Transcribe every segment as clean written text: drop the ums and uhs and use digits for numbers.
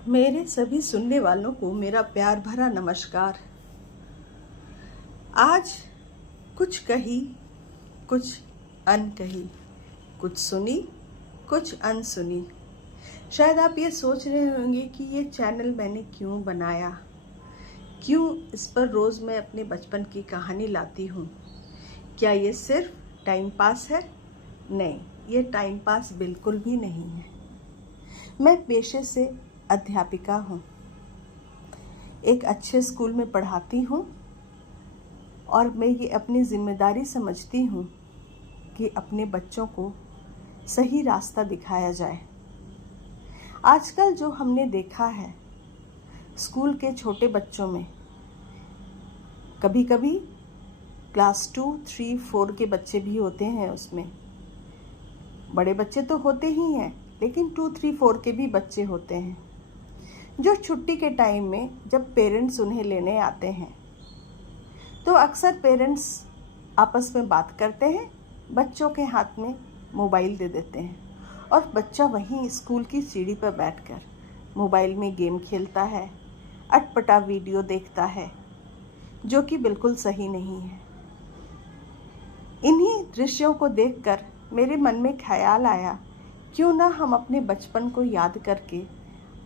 मेरे सभी सुनने वालों को मेरा प्यार भरा नमस्कार। आज कुछ कही, कुछ अनकही, कुछ सुनी, कुछ अनसुनी। शायद आप ये सोच रहे होंगे कि ये चैनल मैंने क्यों बनाया, क्यों इस पर रोज़ मैं अपने बचपन की कहानी लाती हूँ। क्या ये सिर्फ टाइम पास है? नहीं, ये टाइम पास बिल्कुल भी नहीं है। मैं पेशे से अध्यापिका हूँ, एक अच्छे स्कूल में पढ़ाती हूँ और मैं ये अपनी जिम्मेदारी समझती हूँ कि अपने बच्चों को सही रास्ता दिखाया जाए। आजकल जो हमने देखा है स्कूल के छोटे बच्चों में, कभी कभी क्लास 2, 3, 4 के बच्चे भी होते हैं, उसमें बड़े बच्चे तो होते ही हैं, लेकिन 2, 3, 4 के भी बच्चे होते हैं जो छुट्टी के टाइम में जब पेरेंट्स उन्हें लेने आते हैं तो अक्सर पेरेंट्स आपस में बात करते हैं, बच्चों के हाथ में मोबाइल दे देते हैं और बच्चा वहीं स्कूल की सीढ़ी पर बैठकर मोबाइल में गेम खेलता है, अटपटा वीडियो देखता है, जो कि बिल्कुल सही नहीं है। इन्हीं दृश्यों को देखकर मेरे मन में ख्याल आया, क्यों ना हम अपने बचपन को याद करके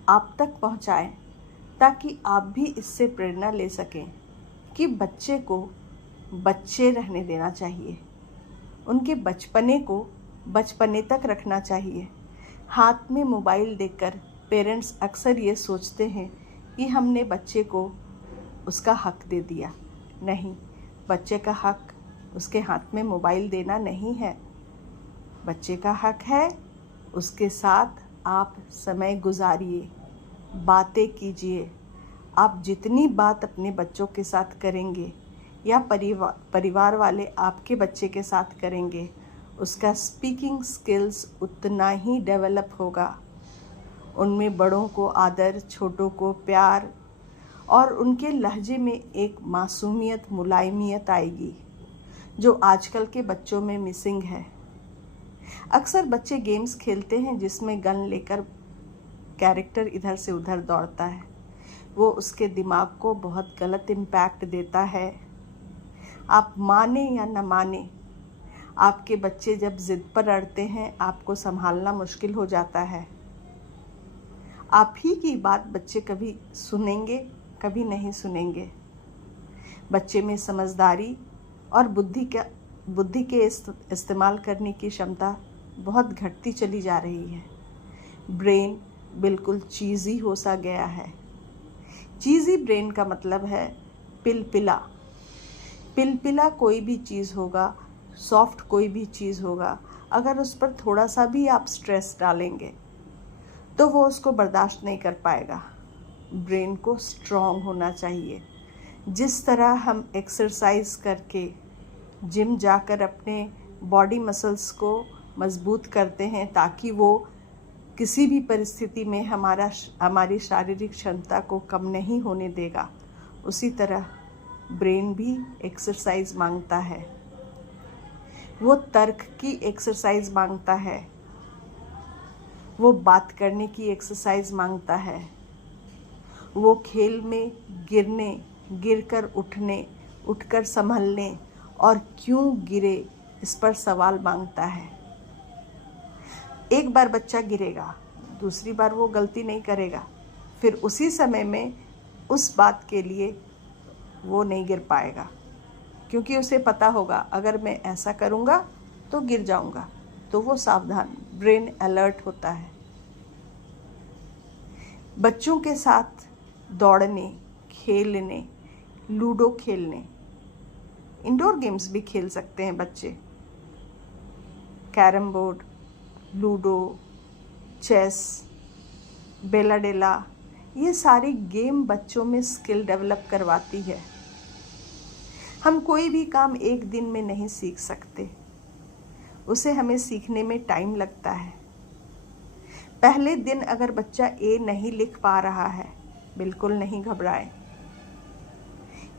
आप तक पहुंचाएं, ताकि आप भी इससे प्रेरणा ले सकें कि बच्चे को बच्चे रहने देना चाहिए, उनके बचपने को बचपने तक रखना चाहिए। हाथ में मोबाइल देखकर पेरेंट्स अक्सर ये सोचते हैं कि हमने बच्चे को उसका हक दे दिया। नहीं, बच्चे का हक उसके हाथ में मोबाइल देना नहीं है। बच्चे का हक है उसके साथ आप समय गुजारिए, बातें कीजिए। आप जितनी बात अपने बच्चों के साथ करेंगे या परिवार वाले आपके बच्चे के साथ करेंगे, उसका स्पीकिंग स्किल्स उतना ही डेवलप होगा। उनमें बड़ों को आदर, छोटों को प्यार और उनके लहजे में एक मासूमियत, मुलायमियत आएगी, जो आजकल के बच्चों में मिसिंग है। अक्सर बच्चे गेम्स खेलते हैं जिसमें गन लेकर कैरेक्टर इधर से उधर दौड़ता है। वो उसके दिमाग को बहुत गलत इम्पैक्ट देता है। आप माने या न माने, आपके बच्चे जब जिद पर अड़ते हैं, आपको संभालना मुश्किल हो जाता है। आप ही की बात बच्चे कभी सुनेंगे, कभी नहीं सुनेंगे। बच्चे में समझदारी और बुद्धि के इस्तेमाल करने की क्षमता बहुत घटती चली जा रही है। ब्रेन बिल्कुल चीज़ी हो सा गया है। चीज़ी ब्रेन का मतलब है पिलपिला। पिलपिला कोई भी चीज़ होगा, सॉफ्ट कोई भी चीज़ होगा, अगर उस पर थोड़ा सा भी आप स्ट्रेस डालेंगे तो वो उसको बर्दाश्त नहीं कर पाएगा। ब्रेन को स्ट्रॉन्ग होना चाहिए। जिस तरह हम एक्सरसाइज करके, जिम जाकर अपने बॉडी मसल्स को मजबूत करते हैं ताकि वो किसी भी परिस्थिति में हमारी शारीरिक क्षमता को कम नहीं होने देगा, उसी तरह ब्रेन भी एक्सरसाइज मांगता है। वो तर्क की एक्सरसाइज मांगता है, वो बात करने की एक्सरसाइज मांगता है, वो खेल में गिरकर उठने, उठकर संभलने और क्यों गिरे इस पर सवाल मांगता है। एक बार बच्चा गिरेगा, दूसरी बार वो गलती नहीं करेगा, फिर उसी समय में उस बात के लिए वो नहीं गिर पाएगा, क्योंकि उसे पता होगा अगर मैं ऐसा करूँगा तो गिर जाऊँगा। तो वो सावधान, ब्रेन अलर्ट होता है। बच्चों के साथ दौड़ने, खेलने, लूडो खेलने, इंडोर गेम्स भी खेल सकते हैं बच्चे। कैरम बोर्ड, लूडो, चेस, बेलाडेला, ये सारी गेम बच्चों में स्किल डेवलप करवाती है। हम कोई भी काम एक दिन में नहीं सीख सकते, उसे हमें सीखने में टाइम लगता है। पहले दिन अगर बच्चा ए नहीं लिख पा रहा है, बिल्कुल नहीं घबराएं,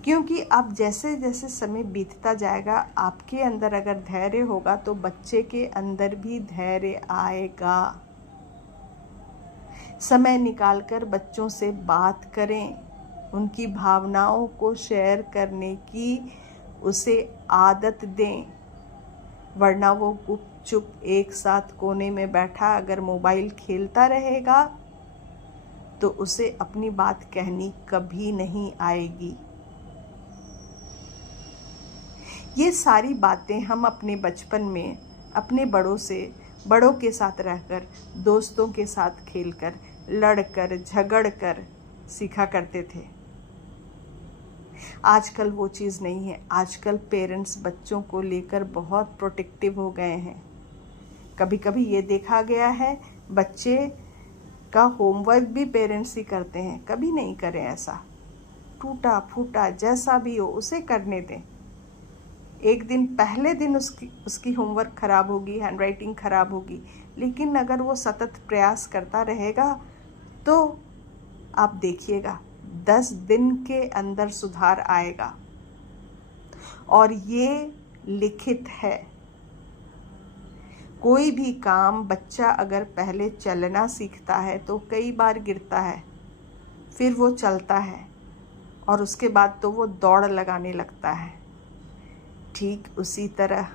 क्योंकि अब जैसे जैसे समय बीतता जाएगा, आपके अंदर अगर धैर्य होगा तो बच्चे के अंदर भी धैर्य आएगा। समय निकालकर बच्चों से बात करें, उनकी भावनाओं को शेयर करने की उसे आदत दें, वरना वो गुपचुप एक साथ कोने में बैठा अगर मोबाइल खेलता रहेगा तो उसे अपनी बात कहनी कभी नहीं आएगी। ये सारी बातें हम अपने बचपन में अपने बड़ों के साथ रहकर, दोस्तों के साथ खेलकर, लड़कर झगड़कर सीखा करते थे। आजकल वो चीज़ नहीं है। आजकल पेरेंट्स बच्चों को लेकर बहुत प्रोटेक्टिव हो गए हैं। कभी कभी ये देखा गया है बच्चे का होमवर्क भी पेरेंट्स ही करते हैं। कभी नहीं करें ऐसा। टूटा फूटा जैसा भी हो उसे करने दें। एक दिन पहले दिन उसकी होमवर्क ख़राब होगी, हैंडराइटिंग ख़राब होगी, लेकिन अगर वो सतत प्रयास करता रहेगा तो आप देखिएगा 10 दिन के अंदर सुधार आएगा। और ये लिखित है। कोई भी काम बच्चा अगर पहले चलना सीखता है तो कई बार गिरता है, फिर वो चलता है और उसके बाद तो वो दौड़ लगाने लगता है। ठीक उसी तरह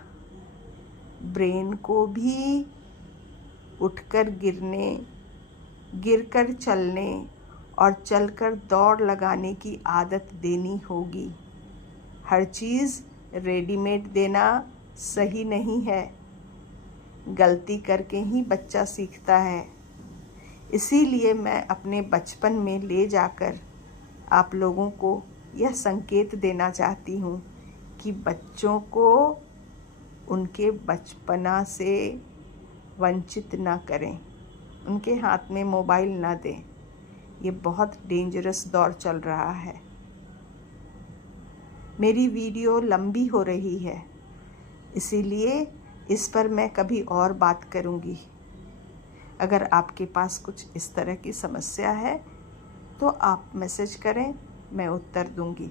ब्रेन को भी उठकर गिरने, गिरकर चलने और चलकर दौड़ लगाने की आदत देनी होगी। हर चीज़ रेडीमेड देना सही नहीं है। गलती करके ही बच्चा सीखता है। इसीलिए मैं अपने बचपन में ले जाकर आप लोगों को यह संकेत देना चाहती हूँ कि बच्चों को उनके बचपना से वंचित ना करें, उनके हाथ में मोबाइल ना दें। ये बहुत डेंजरस दौर चल रहा है। मेरी वीडियो लंबी हो रही है, इसीलिए इस पर मैं कभी और बात करूँगी। अगर आपके पास कुछ इस तरह की समस्या है तो आप मैसेज करें, मैं उत्तर दूँगी।